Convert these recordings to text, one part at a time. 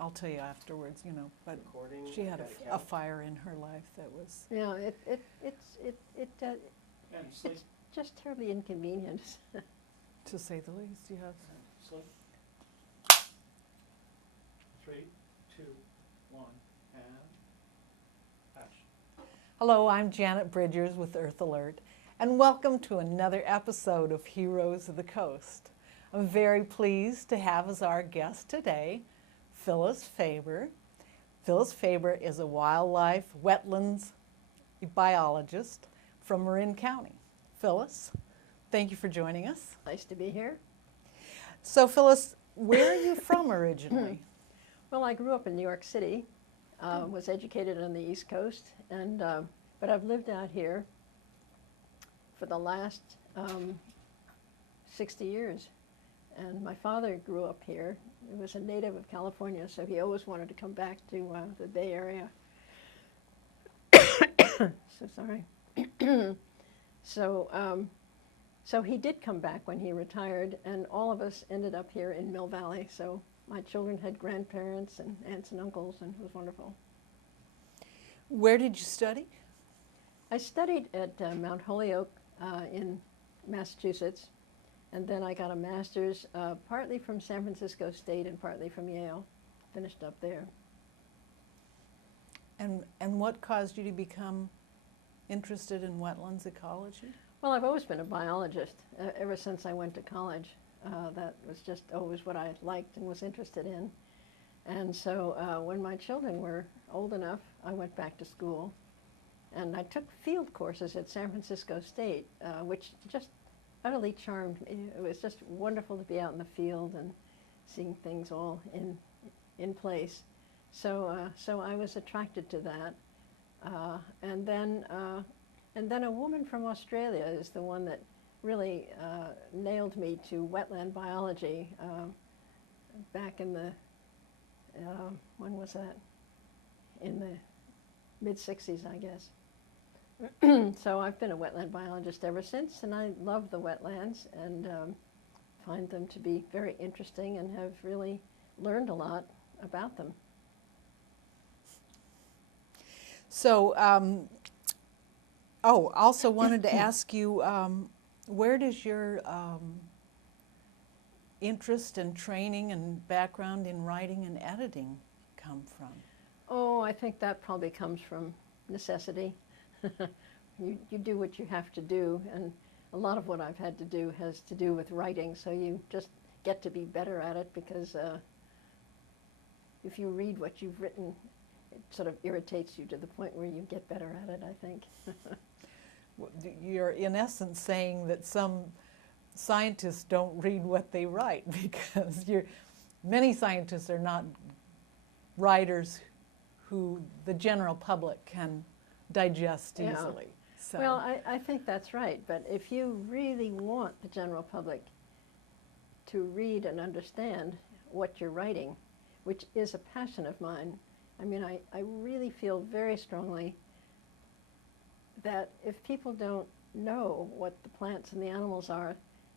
I'll tell you afterwards, you know, but Recording, she had gotta a count. fire in her life that was, Yeah, And sleep, it's just terribly inconvenient. to say the least, yes. sleep. 3, 2, 1, and action. Hello, I'm Janet Bridgers with Earth Alert, and welcome to another episode of Heroes of the Coast. I'm very pleased to have as our guest today Phyllis Faber. Phyllis Faber is a wildlife wetlands biologist from Marin County. Phyllis, thank you for joining us. Nice to be here. So Phyllis, where are you from originally? Well, I grew up in New York City, was educated on the East Coast, and but I've lived out here for the last 60 years. And my father grew up here. He was a native of California, so he always wanted to come back to the Bay Area. So sorry. So he did come back when he retired, and all of us ended up here in Mill Valley. So my children had grandparents and aunts and uncles, and it was wonderful. Where did you study? I studied at Mount Holyoke in Massachusetts, and then I got a master's partly from San Francisco State and partly from Yale. Finished up there. And what caused you to become interested in wetlands ecology? Well, I've always been a biologist ever since I went to college. That was just always what I liked and was interested in. And so when my children were old enough, I went back to school. And I took field courses at San Francisco State, which just utterly charmed me. It was just wonderful to be out in the field and seeing things all in place. So I was attracted to that. And then a woman from Australia is the one that really nailed me to wetland biology back in the, when was that? In the mid-60s, I guess. So I've been a wetland biologist ever since, and I love the wetlands and find them to be very interesting and have really learned a lot about them. So, also wanted to ask you, where does your interest and training and background in writing and editing come from? Oh, I think that probably comes from necessity. You do what you have to do, and a lot of what I've had to do has to do with writing, so you just get to be better at it because if you read what you've written, it sort of irritates you to the point where you get better at it, I think. You're in essence saying that some scientists don't read what they write because many scientists are not writers who the general public can digest easily. So. Well, I think that's right, but if you really want the general public to read and understand what you're writing, which is a passion of mine, I mean, I really feel very strongly that if people don't know what the plants and the animals are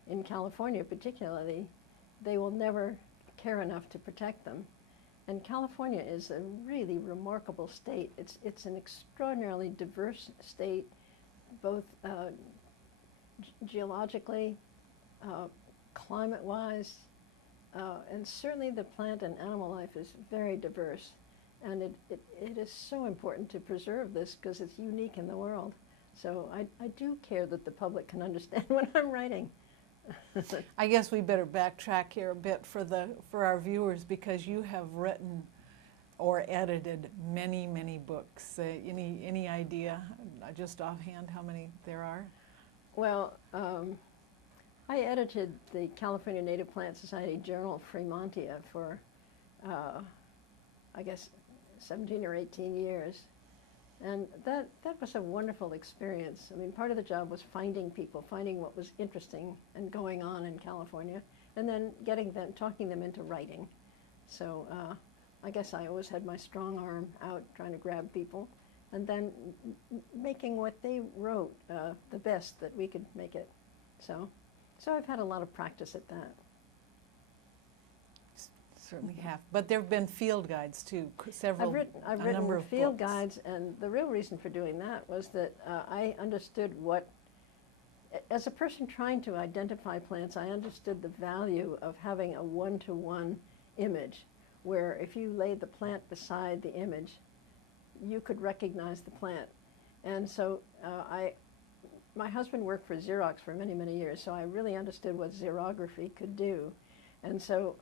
in California particularly, they will never care enough to protect them. And California is a really remarkable state. It's an extraordinarily diverse state, both geologically, climate-wise, and certainly the plant and animal life is very diverse. And it is so important to preserve this because it's unique in the world. So I do care that the public can understand what I'm writing. I guess we better backtrack here a bit for our viewers because you have written or edited many, many books. Any idea, just offhand, how many there are? Well, I edited the California Native Plant Society Journal Fremontia for, I guess, 17 or 18 years. And that was a wonderful experience. I mean, part of the job was finding people, finding what was interesting and going on in California, and then talking them into writing. So I guess I always had my strong arm out trying to grab people, and then making what they wrote the best that we could make it. So I've had a lot of practice at that. certainly have. But there have been field guides too, several, I've a written number of field books. guides, and the real reason for doing that was that I understood as a person trying to identify plants, I understood the value of having a one-to-one image, where if you laid the plant beside the image, you could recognize the plant. And so my husband worked for Xerox for many, many years, so I really understood what xerography could do. And so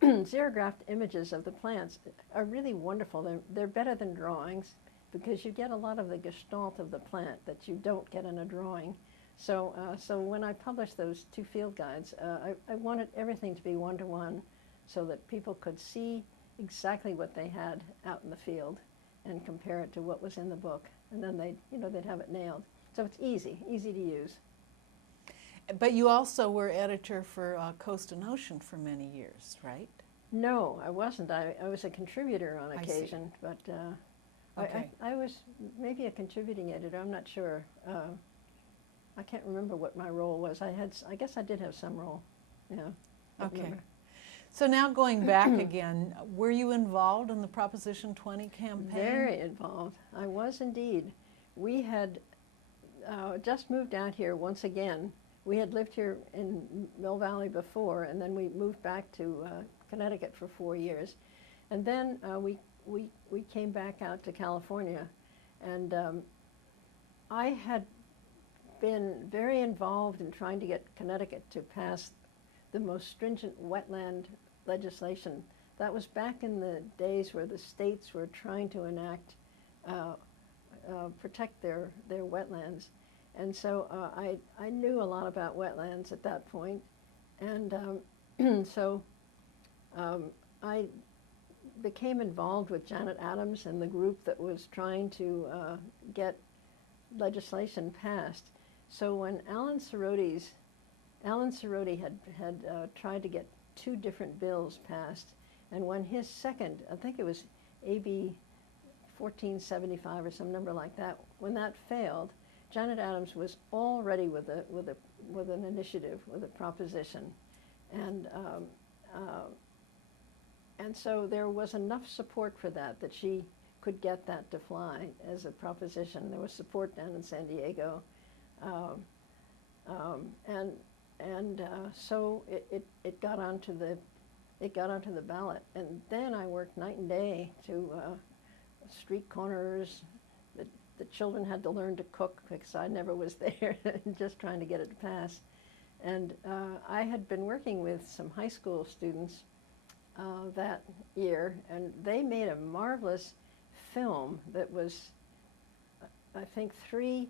xerographed images of the plants are really wonderful. They're better than drawings because you get a lot of the gestalt of the plant that you don't get in a drawing. So when I published those 2 field guides, I wanted everything to be one-to-one so that people could see exactly what they had out in the field and compare it to what was in the book. And then they'd have it nailed. So it's easy to use. But you also were editor for Coast and Ocean for many years, right? No, I wasn't. I was a contributor on occasion, but Okay. I was maybe a contributing editor. I'm not sure. I can't remember what my role was. I guess I did have some role. Yeah. I Okay. remember. So now going back again, were you involved in the Proposition 20 campaign? Very involved. I was indeed. We had just moved out here once again. We had lived here in Mill Valley before, and then we moved back to Connecticut for 4 years. And then we came back out to California. And I had been very involved in trying to get Connecticut to pass the most stringent wetland legislation. That was back in the days where the states were trying to enact, protect their wetlands. And so I knew a lot about wetlands at that point. And so I became involved with Janet Adams and the group that was trying to get legislation passed. So when Alan Cerroti had tried to get 2 different bills passed, and when his second, I think it was AB 1475 or some number like that, when that failed, Janet Adams was already with an initiative, with a proposition, and so there was enough support for that she could get that to fly as a proposition. There was support down in San Diego, so it got onto the ballot. And then I worked night and day to street corners. The children had to learn to cook because I never was there, just trying to get it to pass. And I had been working with some high school students that year, and they made a marvelous film that was, I think, 3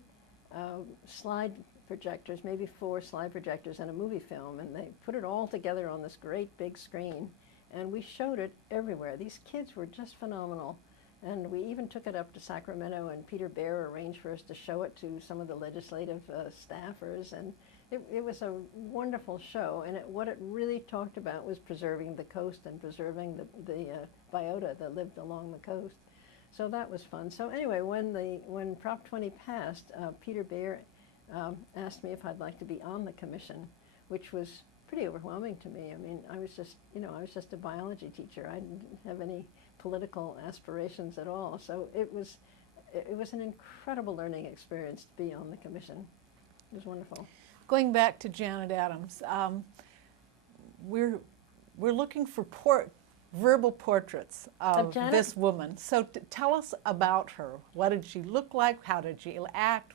slide projectors, maybe 4 slide projectors, and a movie film, and they put it all together on this great big screen, and we showed it everywhere. These kids were just phenomenal, and we even took it up to Sacramento, and Peter Bear arranged for us to show it to some of the legislative staffers, and it was a wonderful show, and what it really talked about was preserving the coast and preserving the biota that lived along the coast. So that was fun. So anyway, when Prop 20 passed, Peter Bear asked me if I'd like to be on the commission, which was pretty overwhelming to me. I mean, I was just a biology teacher. I didn't have any political aspirations at all. So it was an incredible learning experience to be on the commission. It was wonderful. Going back to Janet Adams, we're looking for verbal portraits of Janet? this woman. So tell us about her. What did she look like? How did she act?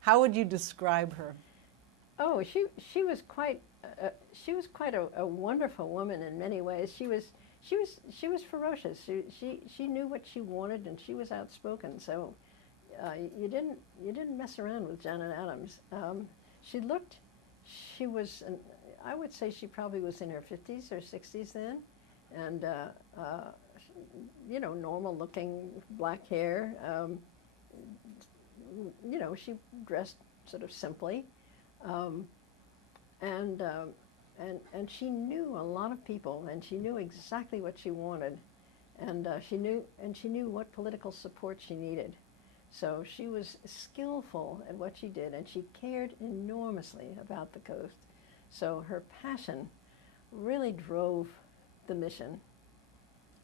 How would you describe her? Oh, she was quite a wonderful woman in many ways. She was ferocious. She knew what she wanted, and she was outspoken. So you didn't mess around with Janet Adams. I would say she probably was in her 50s or 60s then, and normal looking black hair. She dressed sort of simply, and she knew a lot of people, and she knew exactly what she wanted, and she knew what political support she needed. So she was skillful at what she did, and she cared enormously about the coast. So her passion really drove the mission,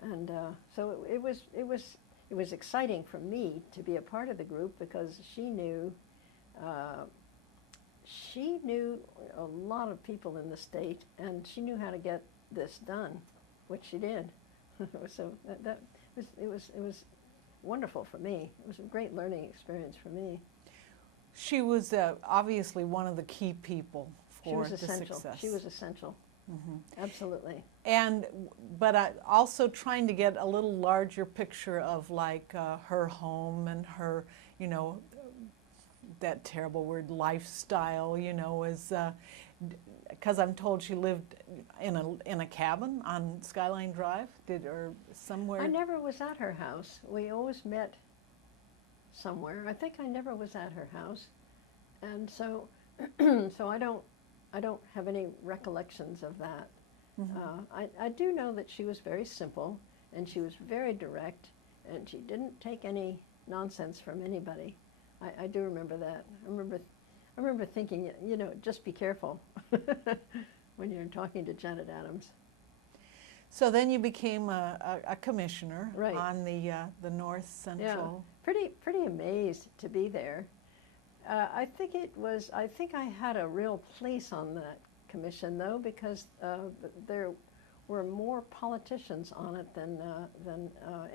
And so it was exciting for me to be a part of the group because uh, she knew a lot of people in the state, and she knew how to get this done, which she did. So it was wonderful for me. It was a great learning experience for me. She was obviously one of the key people for the success. She was essential. Absolutely. But also trying to get a little larger picture of like her home and her, you know, that terrible word lifestyle, you know, is because I'm told she lived in a cabin on Skyline Drive, or somewhere. I never was at her house. We always met somewhere. I think I never was at her house, and so so I don't have any recollections of that. I do know that she was very simple, and she was very direct, and she didn't take any nonsense from anybody. I do remember that. I remember thinking, you know, just be careful when you're talking to Janet Adams. So then you became a commissioner Right. on the North Central. Yeah, pretty amazed to be there. I think I had a real place on that commission, though, because there were more politicians on it than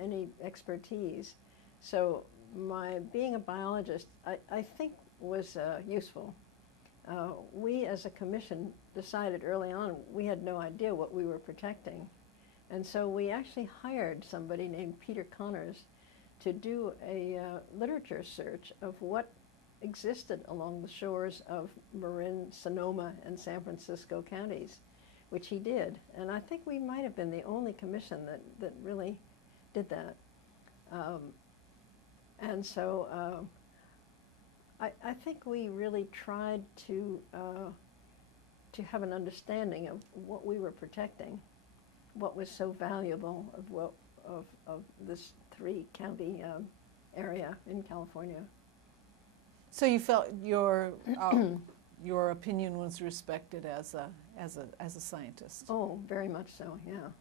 any expertise. So my being a biologist, I think, was useful. We, as a commission, decided early on we had no idea what we were protecting. And so we actually hired somebody named Peter Connors to do a literature search of what existed along the shores of Marin, Sonoma, and San Francisco counties, which he did. And I think we might have been the only commission that really did that. And so I think we really tried to have an understanding of what we were protecting, what was so valuable of this 3-county area in California. So you felt your opinion was respected as a scientist. Oh, very much so. Yeah,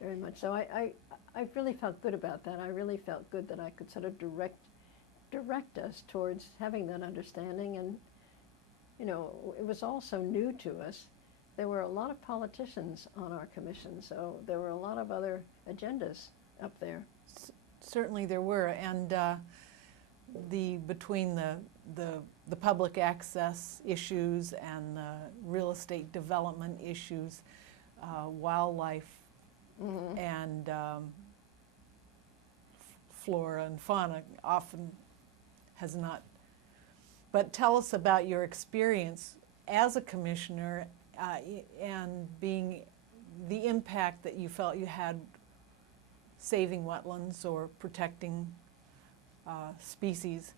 very much so. I really felt good about that. I really felt good that I could sort of direct us towards having that understanding. And you know, it was all so new to us. There were a lot of politicians on our commission, so there were a lot of other agendas up there. Certainly there were, and between the public access issues and the real estate development issues, wildlife and flora and fauna often has not. But tell us about your experience as a commissioner and being the impact that you felt you had saving wetlands or protecting species.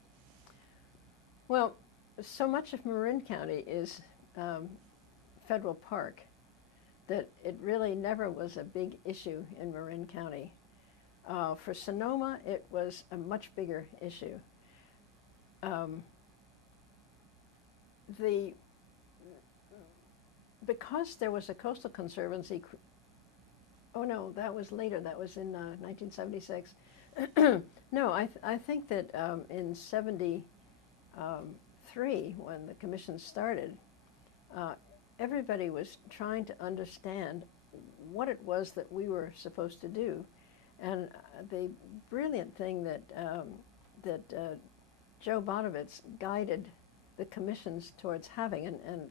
Well, so much of Marin County is federal park that it really never was a big issue in Marin County. For Sonoma, it was a much bigger issue. Because there was a coastal conservancy, oh no, that was later, that was in 1976. No, I think that in 73, when the commission started, everybody was trying to understand what it was that we were supposed to do. And the brilliant thing that Joe Bonowitz guided the commissions towards having, and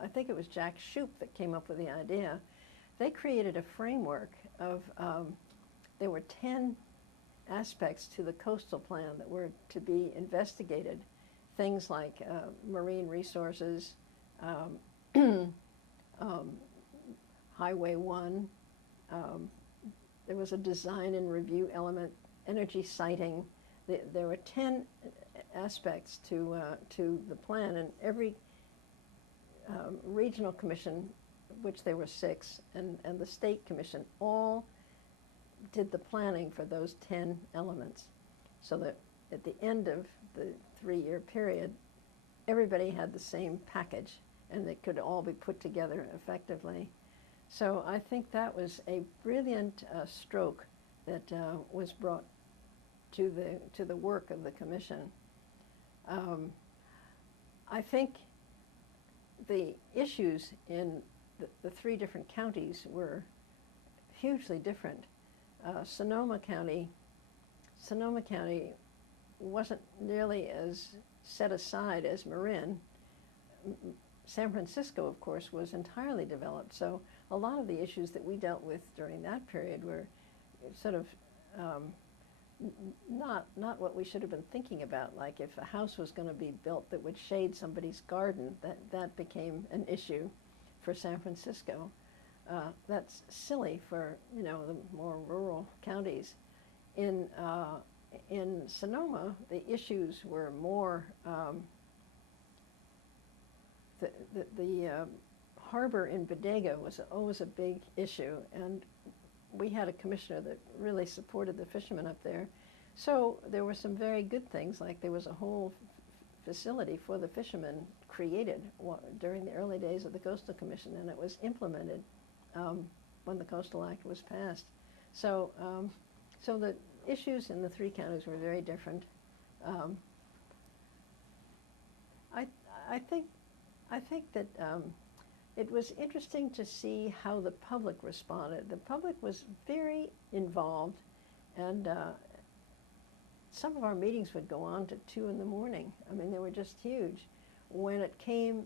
I think it was Jack Shoup that came up with the idea, they created a framework of, there were 10 aspects to the coastal plan that were to be investigated. Things like marine resources, Highway 1, there was a design and review element, energy siting. There were 10 aspects to the plan, and every regional commission, which there were 6, and the state commission, all did the planning for those 10 elements, so that at the end of the 3-year period, everybody had the same package, and they could all be put together effectively. So I think that was a brilliant stroke that was brought to the work of the commission. I think the issues in the three different counties were hugely different. Sonoma County wasn't nearly as set aside as Marin. San Francisco, of course, was entirely developed, so a lot of the issues that we dealt with during that period were sort of not what we should have been thinking about. Like if a house was going to be built that would shade somebody's garden, that became an issue for San Francisco. That's silly for the more rural counties. In Sonoma, the issues were more the harbor in Bodega was always a big issue, and we had a commissioner that really supported the fishermen up there. So there were some very good things, like there was a whole facility for the fishermen created during the early days of the Coastal Commission, and it was implemented when the Coastal Act was passed. So, so the issues in the three counties were very different. I think that it was interesting to see how the public responded. The public was very involved, and some of our meetings would go on to 2 in the morning. I mean, they were just huge. When it came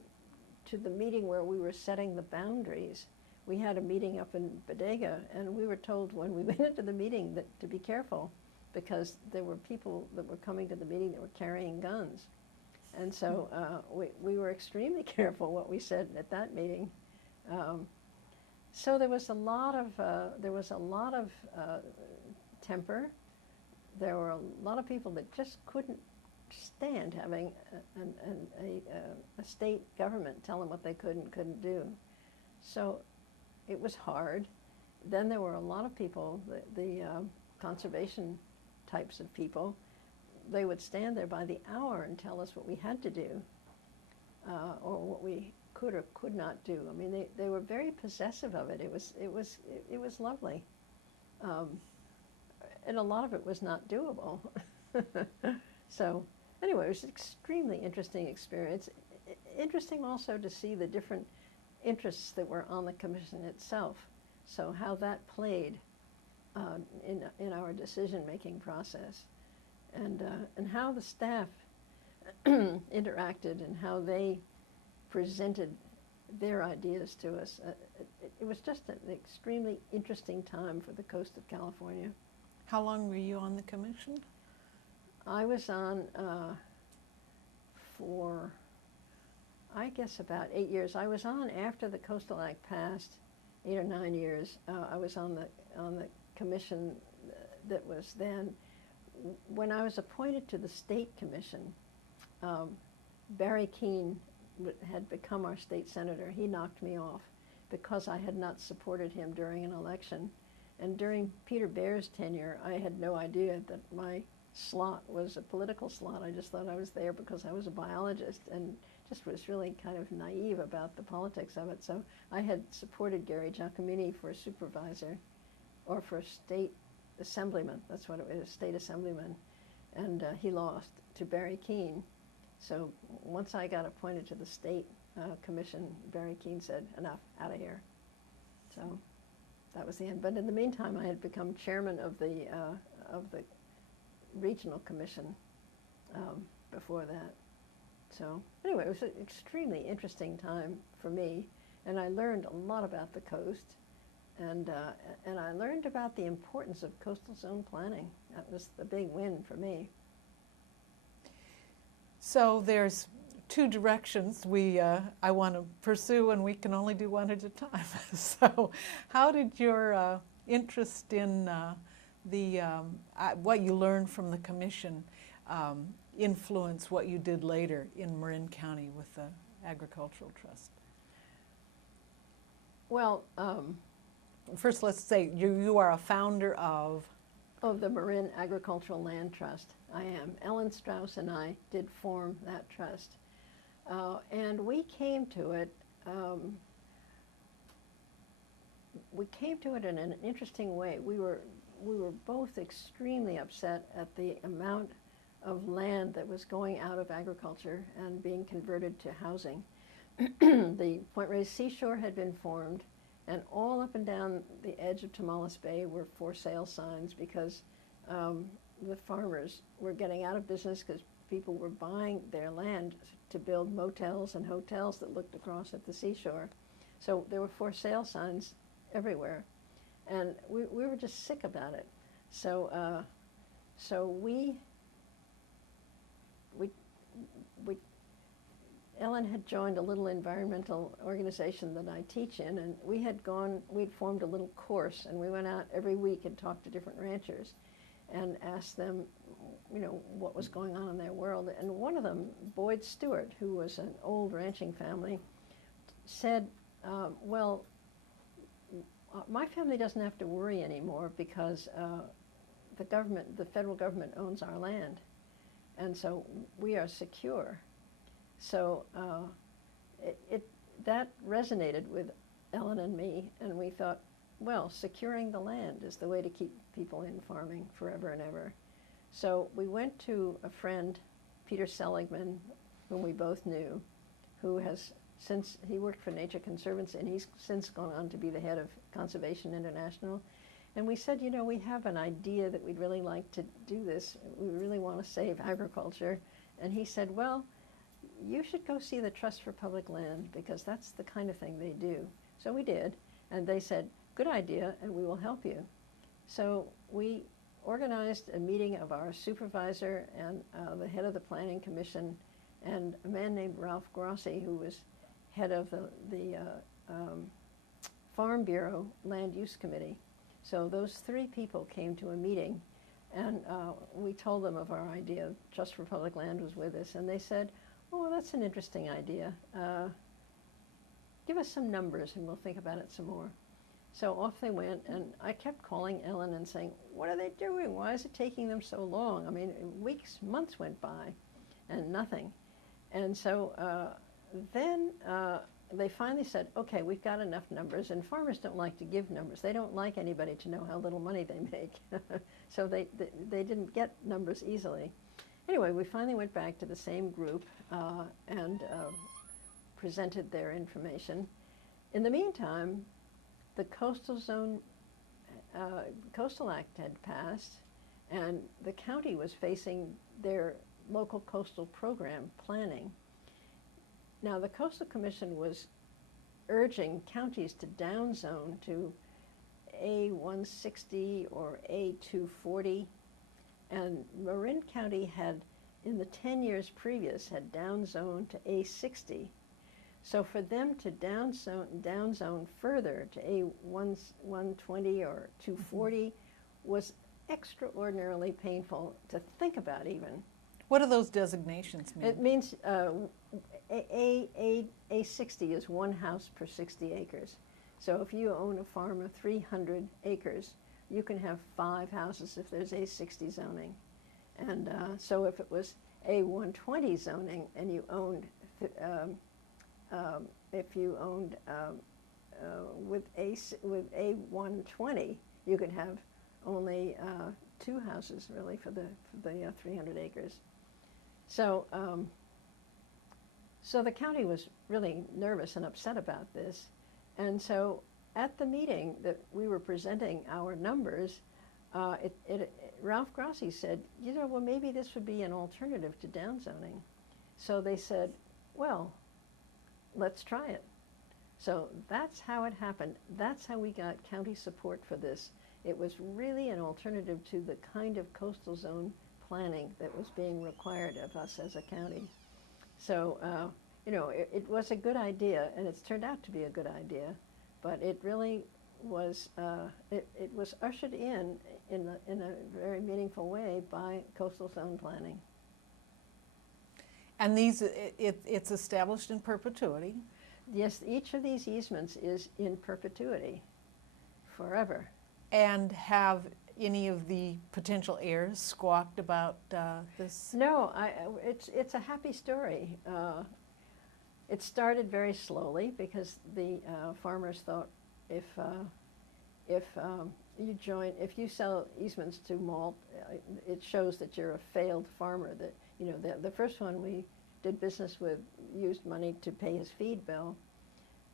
to the meeting where we were setting the boundaries, we had a meeting up in Bodega, and we were told when we went into the meeting that to be careful, because there were people that were coming to the meeting that were carrying guns. And so we were extremely careful what we said at that meeting. So there was a lot of temper. There were a lot of people that just couldn't stand having a state government tell them what they could and couldn't do. So it was hard. Then there were a lot of people, the conservation types of people. They would stand there by the hour and tell us what we had to do, or what we could or could not do. I mean, they were very possessive of it. It was lovely, and a lot of it was not doable. So anyway, it was an extremely interesting experience. Interesting also to see the different interests that were on the commission itself. So how that played in our decision-making process. And how the staff interacted and how they presented their ideas to us. It was just an extremely interesting time for the coast of California. How long were you on the commission? I was on for, I guess, about 8 years. I was on after the Coastal Act passed, 8 or 9 years. I was on the commission that was then. When I was appointed to the state commission, Barry Keene had become our state senator. He knocked me off because I had not supported him during an election. And during Peter Baer's tenure, I had no idea that my slot was a political slot. I just thought I was there because I was a biologist and just was really kind of naive about the politics of it. So I had supported Gary Giacomini for supervisor or for state assemblyman. That's what it was, state assemblyman. And he lost to Barry Keene. So once I got appointed to the state commission, Barry Keene said, enough, out of here. So that was the end. But in the meantime, I had become chairman of the regional commission before that. So anyway, it was an extremely interesting time for me, and I learned a lot about the coast, and I learned about the importance of coastal zone planning. That was the big win for me. So there's two directions I want to pursue, and we can only do one at a time. So how did your interest in what you learned from the commission influence what you did later in Marin County with the Agricultural Trust? Well, first let's say you are a founder of the Marin Agricultural Land Trust. I am. Ellen Strauss and I did form that trust. And we came to it we came to it in an interesting way. We were both extremely upset at the amount of land that was going out of agriculture and being converted to housing. The Point Reyes seashore had been formed, and all up and down the edge of Tomales Bay were for sale signs because the farmers were getting out of business because people were buying their land to build motels and hotels that looked across at the seashore. So there were for sale signs everywhere, and we were just sick about it. So Ellen had joined a little environmental organization that I teach in, and we'd formed a little course, and we went out every week and talked to different ranchers and asked them, what was going on in their world. And one of them, Boyd Stewart, who was an old ranching family, said, my family doesn't have to worry anymore because the federal government owns our land, and so we are secure. So that resonated with Ellen and me, and we thought, well, securing the land is the way to keep people in farming forever and ever. So we went to a friend, Peter Seligman, whom we both knew, who has since, he worked for Nature Conservancy, and he's since gone on to be the head of Conservation International. And we said, we have an idea that we'd really like to do this. We really want to save agriculture. And he said, well, you should go see the Trust for Public Land, because that's the kind of thing they do. So we did, and they said, good idea, and we will help you. So we organized a meeting of our supervisor and the head of the Planning Commission and a man named Ralph Grossi, who was head of the Farm Bureau Land Use Committee. So those three people came to a meeting, and we told them of our idea. Trust for Public Land was with us, and they said, oh, that's an interesting idea. Give us some numbers and we'll think about it some more. So off they went, and I kept calling Ellen and saying, what are they doing? Why is it taking them so long? I mean, weeks, months went by, and nothing. And so then they finally said, okay, we've got enough numbers, and farmers don't like to give numbers. They don't like anybody to know how little money they make. So they didn't get numbers easily. Anyway, we finally went back to the same group and presented their information. In the meantime, the Coastal Act had passed, and the county was facing their local coastal program planning. Now, the Coastal Commission was urging counties to downzone to A160 or A240, and Marin County had, in the 10 years previous, had downzoned to A60. So for them to downzone further to A120 or 240 was extraordinarily painful to think about even. What do those designations mean? It means A60 is one house per 60 acres. So if you own a farm of 300 acres, you can have 5 houses if there's A60 zoning. And so if it was A120 zoning and you owned, with A120, you could have only 2 houses really for the 300 acres. So so the county was really nervous and upset about this, and so at the meeting that we were presenting our numbers, Ralph Grossi said, well, maybe this would be an alternative to downzoning. So they said, well, let's try it. So that's how it happened. That's how we got county support for this. It was really an alternative to the kind of coastal zone planning that was being required of us as a county. So, it was a good idea, and it's turned out to be a good idea, but it really was, it was ushered in a very meaningful way by coastal zone planning. And it's established in perpetuity? Yes, each of these easements is in perpetuity, forever. And have any of the potential heirs squawked about this? No, it's a happy story. It started very slowly because the farmers thought if if you sell easements to malt, it shows that you're a failed farmer. That the first one we did business with used money to pay his feed bill.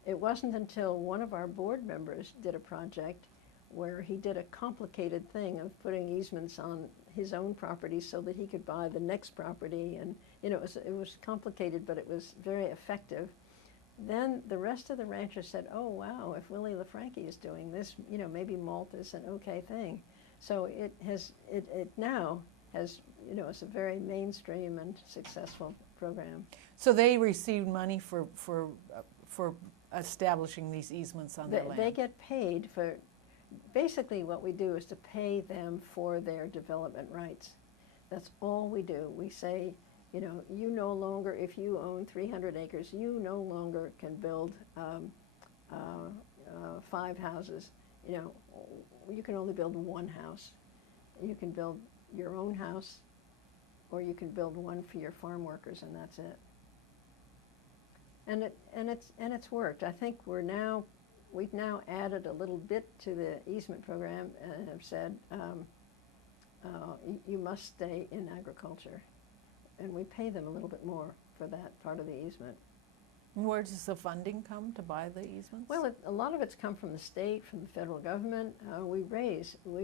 It wasn't until one of our board members did a project where he did a complicated thing of putting easements on his own property so that he could buy the next property, and it was complicated, but it was very effective. Then the rest of the ranchers said, "Oh wow, if Willie LaFranchi is doing this, maybe malt is an okay thing." So it now has, it's a very mainstream and successful program. So they received money for establishing these easements on their land. They get paid for. Basically, what we do is to pay them for their development rights. That's all we do. We say, you no longer, if you own 300 acres, you no longer can build 5 houses. You can only build one house. You can build your own house, or you can build one for your farm workers, and that's it. And it's worked. I think we've now added a little bit to the easement program and have said you must stay in agriculture, and we pay them a little bit more for that part of the easement. Where does the funding come to buy the easements? Well, a lot of it's come from the state, from the federal government. We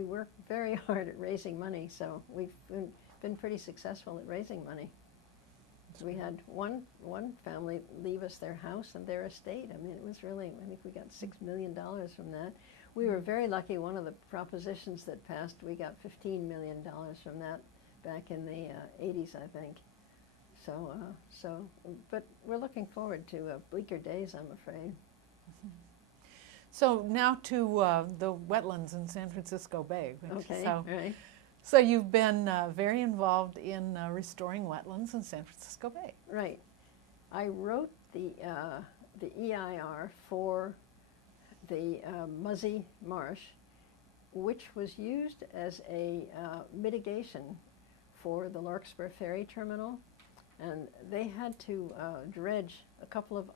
work very hard at raising money, so we've been pretty successful at raising money. So we had one family leave us their house and their estate. I mean, it was really, I think we got $6 million from that. We were very lucky. One of the propositions that passed, we got $15 million from that back in the 80s, I think. But we're looking forward to bleaker days, I'm afraid. So now to the wetlands in San Francisco Bay. Okay, right. So you've been very involved in restoring wetlands in San Francisco Bay. Right. I wrote the EIR for the Muzzy Marsh, which was used as a mitigation for the Larkspur Ferry Terminal. And they had to dredge a couple of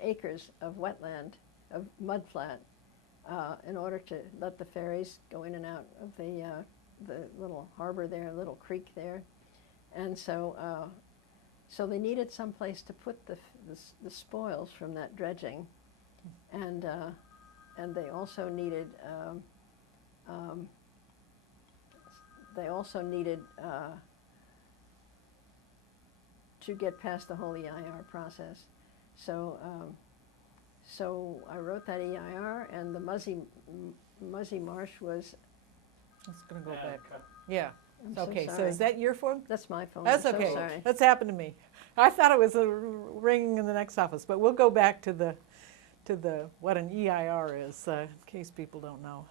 acres of wetland, of mudflat, in order to let the ferries go in and out of the little harbor there, little creek there. And so they needed some place to put the spoils from that dredging, and they also needed to get past the whole EIR process. So I wrote that EIR, and the Muzzy Marsh was. It's going to go And back. cut. Yeah. I'm so Okay, so sorry. is that your phone? That's my phone. That's I'm okay. So sorry. That's happened to me. I thought it was a ringing in the next office, but we'll go back to the what an EIR is, in case people don't know.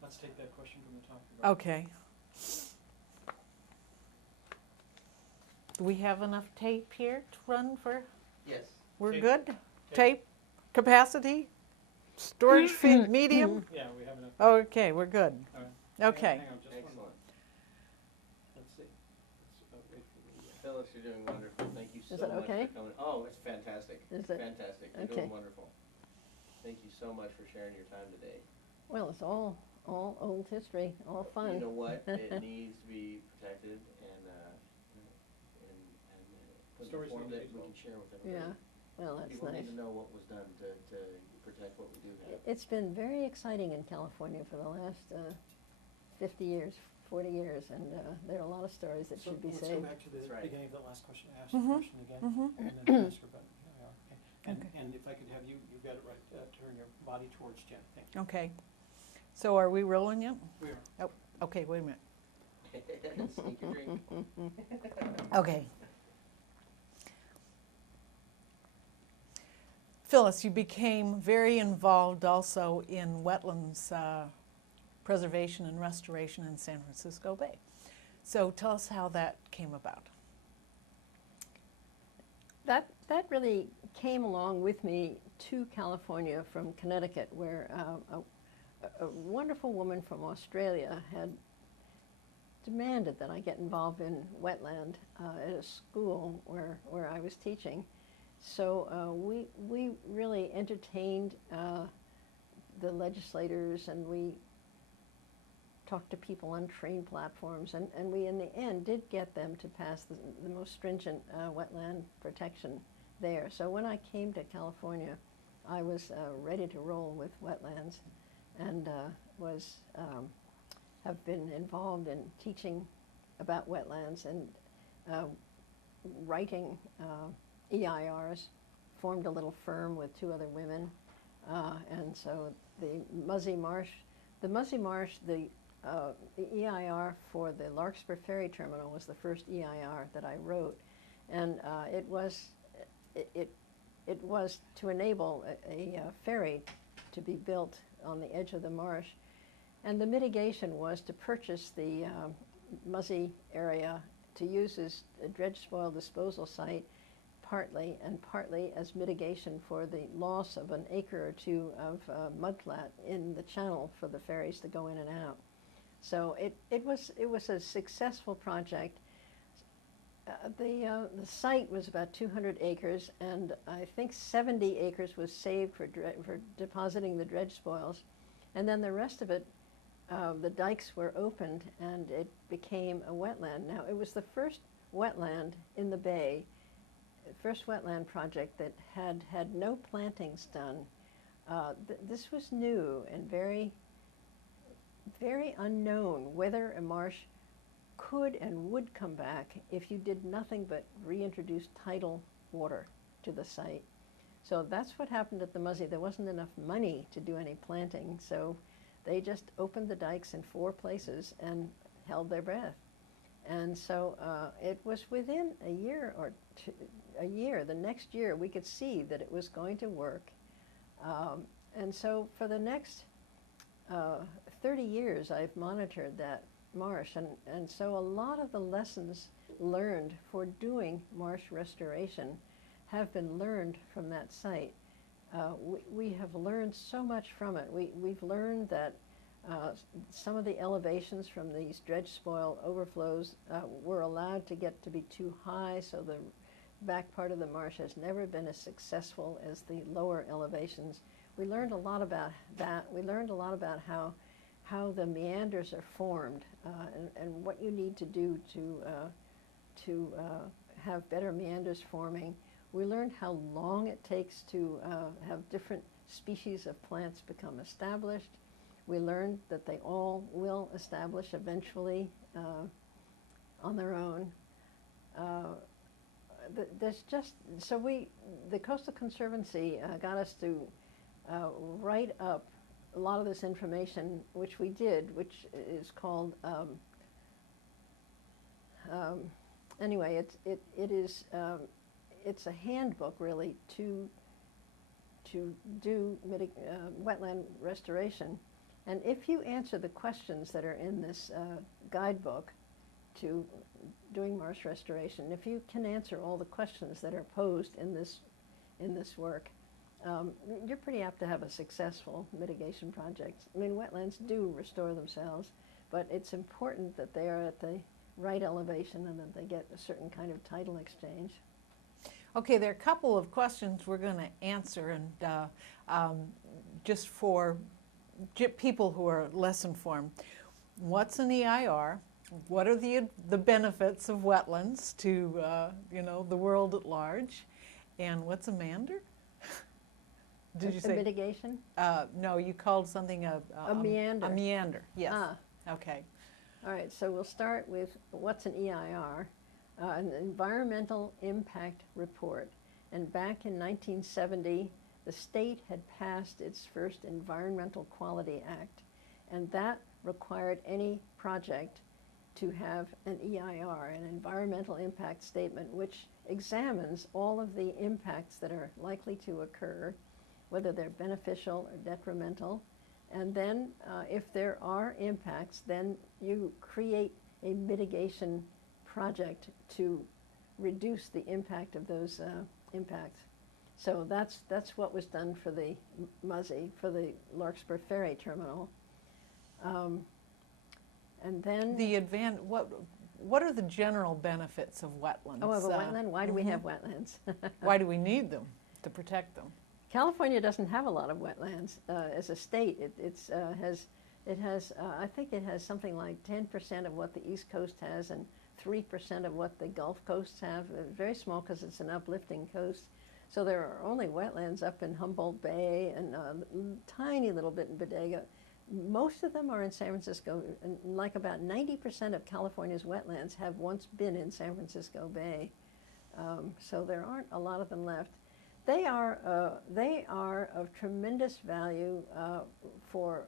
Let's take that question from the top. Okay. Do we have enough tape here to run for? Yes. We're Tape. good? Tape? Capacity? Storage feed medium? Yeah, we have enough. Okay, we're good. All right. Okay. Hang on, just one Excellent. more. Let's see. Let's wait for the. Phyllis, you're doing wonderful. Thank you so Is that much okay? for coming. Oh, it's fantastic. Is it? Fantastic. You're Okay. doing wonderful. Thank you so much for sharing your time today. Well, it's all old history, all fun. You know what? It needs to be protected and put in a Stories form need to that be we told. can share with everybody. Yeah. Well, that's People nice. need to know what was done to protect what we do have. It's been very exciting in California for the last 50 years, 40 years, and there are a lot of stories that So should be let's go saved. back to the That's right. beginning of the last question. Ask Mhm. the question again, Mhm. and then ask her about EIR. Okay. Okay. And if I could have you got it right, turn your body towards Jen. Thank you. Okay. So are we rolling yet? We are. Okay, wait a minute. Sneak your drink. Okay. Phyllis, you became very involved also in wetlands preservation and restoration in San Francisco Bay. So tell us how that came about. That really came along with me to California from Connecticut, where a wonderful woman from Australia had demanded that I get involved in wetland at a school where I was teaching. So we really entertained the legislators, and we talked to people on train platforms, and we in the end did get them to pass the most stringent wetland protection there. So when I came to California, I was ready to roll with wetlands, and have been involved in teaching about wetlands and writing EIRs, formed a little firm with 2 other women, and so the Muzzy Marsh, the EIR for the Larkspur Ferry Terminal was the first EIR that I wrote, and it was to enable a ferry to be built on the edge of the marsh, and the mitigation was to purchase the Muzzy area to use as a dredge spoil disposal site, partly as mitigation for the loss of an acre or 2 of mudflat in the channel for the ferries to go in and out. So it was a successful project. The site was about 200 acres, and I think 70 acres was saved for depositing the dredge spoils, and then the rest of it, the dikes were opened, and it became a wetland. Now, it was the first wetland in the bay, first wetland project that had no plantings done. This was new and very, very unknown whether a marsh could and would come back if you did nothing but reintroduce tidal water to the site. So that's what happened at the Muzzy. There wasn't enough money to do any planting, so they just opened the dikes in 4 places and held their breath. And so it was within a year or 2, the next year, we could see that it was going to work. And so for the next 30 years, I've monitored that marsh, and so a lot of the lessons learned for doing marsh restoration have been learned from that site. We have learned so much from it. We've learned that some of the elevations from these dredge spoil overflows were allowed to get to be too high, so the back part of the marsh has never been as successful as the lower elevations. We learned a lot about that. We learned a lot about how the meanders are formed and what you need to do to have better meanders forming. We learned how long it takes to have different species of plants become established. We learned that they all will establish eventually on their own. There's just, so the Coastal Conservancy got us to write up a lot of this information, which we did, which is called, anyway, it's a handbook really to do wetland restoration. And if you answer the questions that are in this guidebook to doing marsh restoration, if you can answer all the questions that are posed in this work, you're pretty apt to have a successful mitigation project. I mean, wetlands do restore themselves, but it's important that they are at the right elevation and that they get a certain kind of tidal exchange. Okay, there are a couple of questions we're going to answer, and just for people who are less informed. What's an EIR? What are the benefits of wetlands to the world at large? And what's a meander? Did you say mitigation? No, you called something a meander. A meander, yes. Ah. Okay. All right, so we'll start with what's an EIR, an environmental impact report. And back in 1970, the state had passed its first Environmental Quality Act, and that required any project to have an EIR, an environmental impact statement, which examines all of the impacts that are likely to occur, whether they're beneficial or detrimental. And then if there are impacts, then you create a mitigation project to reduce the impact of those impacts. So that's what was done for the Muzzy, for the Larkspur Ferry Terminal. And then what are the general benefits of wetlands? Oh, of a wetland? Why do we have wetlands? Why do we need them to protect them? California doesn't have a lot of wetlands as a state. I think it has something like 10% of what the East Coast has and 3% of what the Gulf coasts have. Very small because it's an uplifting coast. So there are only wetlands up in Humboldt Bay and tiny little bit in Bodega. Most of them are in San Francisco, and like about 90% of California's wetlands have once been in San Francisco Bay. So there aren't a lot of them left. They are of tremendous value for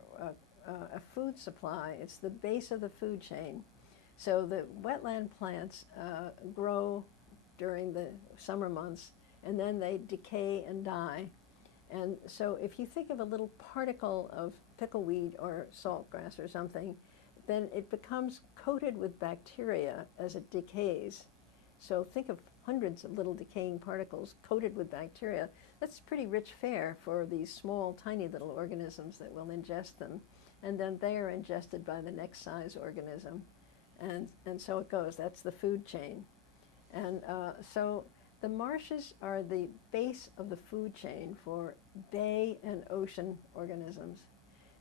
a food supply. It's the base of the food chain. So the wetland plants grow during the summer months, and then they decay and die. And so if you think of a little particle of pickleweed or saltgrass or something, then it becomes coated with bacteria as it decays. So think of hundreds of little decaying particles coated with bacteria. That's pretty rich fare for these small, tiny little organisms that will ingest them. And then they are ingested by the next size organism. And so it goes. That's the food chain. And so the marshes are the base of the food chain for bay and ocean organisms.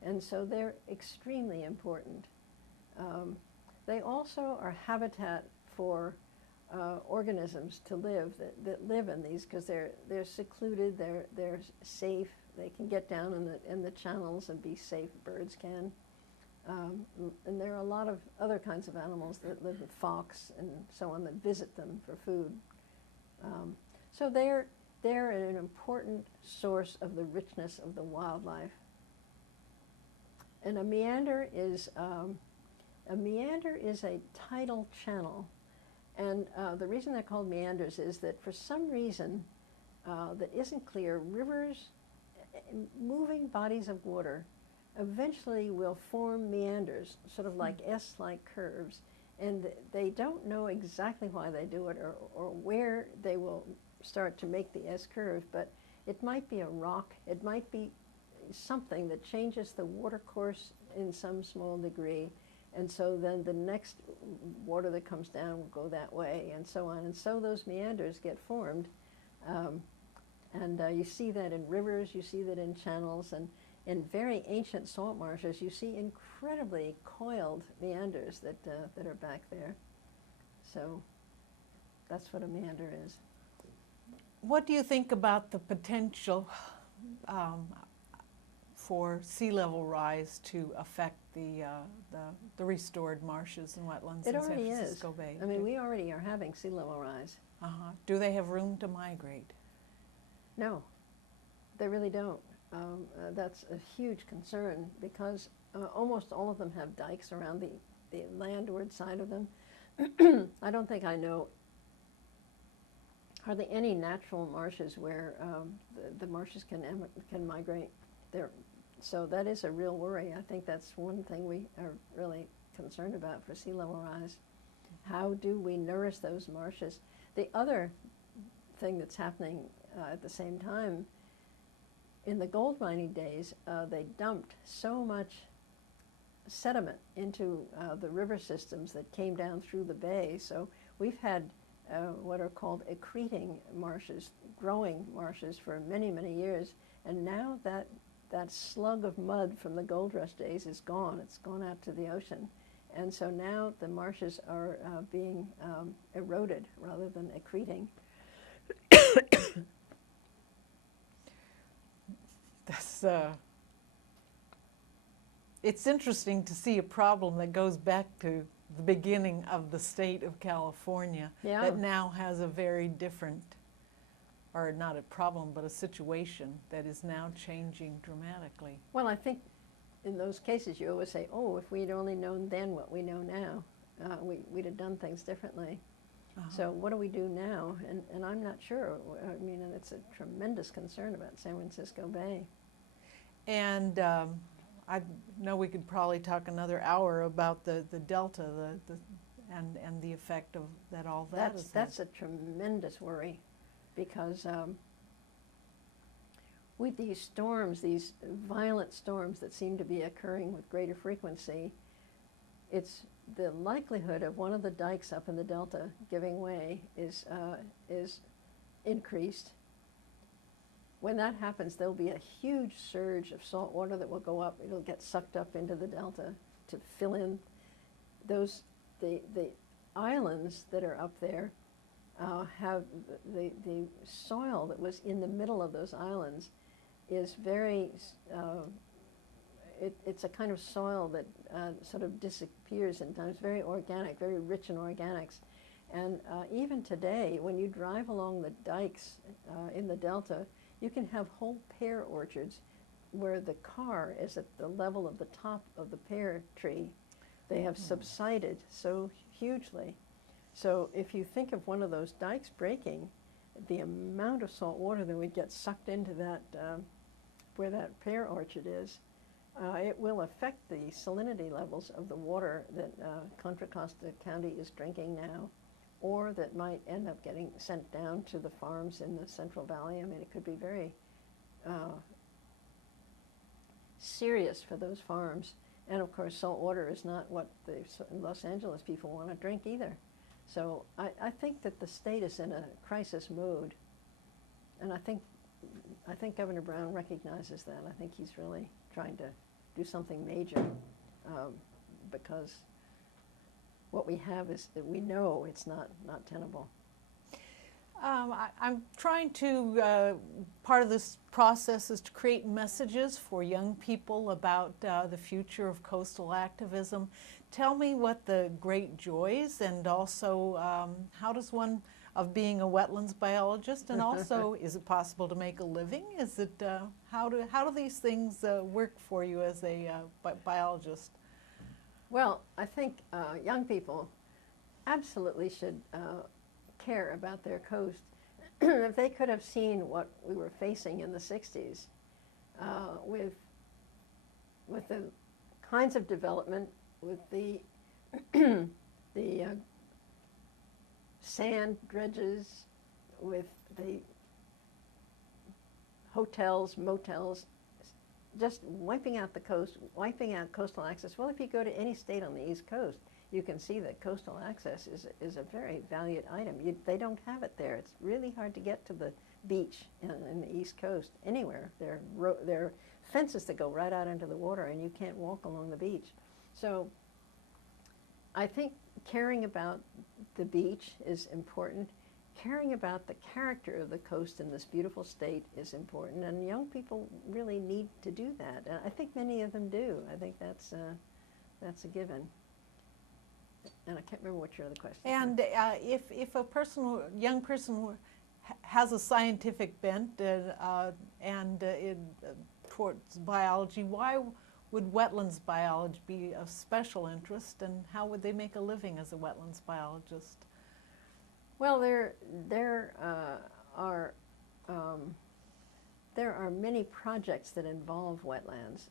And so they're extremely important. They also are habitat for organisms to live that live in these because they're secluded, they're safe, they can get down in the channels and be safe. Birds can, and there are a lot of other kinds of animals that live with fox and so on that visit them for food. So they're an important source of the richness of the wildlife. And a meander is a tidal channel. And the reason they're called meanders is that for some reason that isn't clear, rivers, moving bodies of water, eventually will form meanders, sort of like S-like curves. And they don't know exactly why they do it or where they will start to make the S curve, but it might be a rock, it might be something that changes the water course in some small degree. And so then the next water that comes down will go that way, and so on. And so those meanders get formed. You see that in rivers, you see that in channels, and in very ancient salt marshes, you see incredibly coiled meanders that are back there. So that's what a meander is. What do you think about the potential for sea level rise to affect the restored marshes and wetlands in San Francisco Bay? I mean, we already are having sea level rise. Do they have room to migrate? No, they really don't. That's a huge concern because almost all of them have dikes around the landward side of them. I don't think I know hardly any natural marshes where the marshes can migrate there. So that is a real worry. I think that's one thing we are really concerned about for sea level rise. How do we nourish those marshes? The other thing that's happening at the same time, in the gold mining days, they dumped so much sediment into the river systems that came down through the bay. So we've had what are called accreting marshes, growing marshes for many, many years. And now that slug of mud from the gold rush days is gone. It's gone out to the ocean. And so now the marshes are being eroded rather than accreting. It's interesting to see a problem that goes back to the beginning of the state of California that now has a very different, or not a problem, but a situation that is now changing dramatically. Well, I think in those cases you always say, oh, if we'd only known then what we know now, we'd have done things differently. So what do we do now? And I'm not sure. I mean, and it's a tremendous concern about San Francisco Bay. And I know we could probably talk another hour about the delta, and the effect of that all that is. That's a tremendous worry, because with these storms, these violent storms that seem to be occurring with greater frequency, it's the likelihood of one of the dikes up in the delta giving way is increased. when that happens, there'll be a huge surge of salt water that will go up. It'll get sucked up into the delta to fill in those, the islands that are up there have the soil that was in the middle of those islands is very, it's a kind of soil that sort of disappears in time. It's very organic, very rich in organics. And even today, when you drive along the dikes in the delta, you can have whole pear orchards where the car is at the level of the top of the pear tree. They have subsided so hugely. So if you think of one of those dikes breaking, the amount of salt water that would get sucked into that, where that pear orchard is, it will affect the salinity levels of the water that Contra Costa County is drinking now, or that might end up getting sent down to the farms in the Central Valley. I mean, it could be very serious for those farms. And of course, salt water is not what the Los Angeles people want to drink either. So I think that the state is in a crisis mode, and I think Governor Brown recognizes that. I think he's really trying to do something major because what we have is that we know it's not tenable. I'm trying to, part of this process is to create messages for young people about the future of coastal activism. Tell me what the great joys and also how does one of being a wetlands biologist, and also is it possible to make a living? Is it, how do these things work for you as a biologist? Well, I think young people absolutely should care about their coast. If they could have seen what we were facing in the 60s with the kinds of development, with the sand dredges, with the hotels, motels, just wiping out the coast, wiping out coastal access. Well, if you go to any state on the East Coast, you can see that coastal access is a very valued item. They don't have it there. It's really hard to get to the beach in the East Coast anywhere. There are fences that go right out into the water, and you can't walk along the beach. So I think caring about the beach is important. Caring about the character of the coast in this beautiful state is important, and young people really need to do that. And I think many of them do. I think that's a given. And I can't remember what your other question was. And if a young person has a scientific bent towards biology, why would wetlands biology be of special interest, and how would they make a living as a wetlands biologist? Well, there are many projects that involve wetlands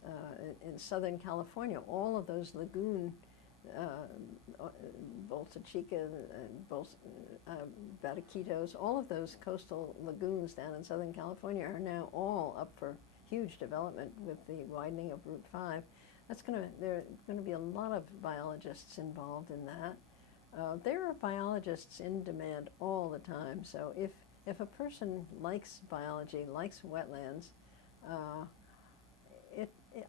in Southern California. All of those lagoon, Bolsa Chica, Bataquitos, all of those coastal lagoons down in Southern California are now all up for huge development with the widening of Route 5. There are going to be a lot of biologists involved in that. There are biologists in demand all the time. So if a person likes biology, likes wetlands,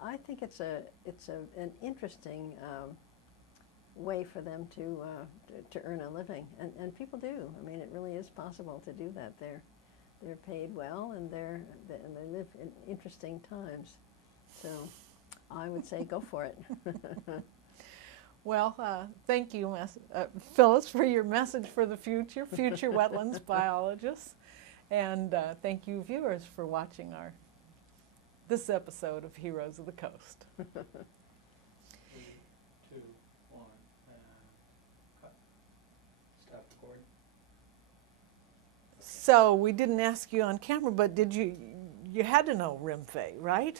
I think it's an interesting way for them to earn a living, and people do. I mean, it really is possible to do that. They're paid well, and they live in interesting times. So I would say go for it. Well, thank you, Phyllis, for your message for the future wetlands biologists. And thank you, viewers, for watching this episode of Heroes of the Coast. 3, 2, 1, cut. Stop recording. So we didn't ask you on camera, but you had to know Rimfei, right?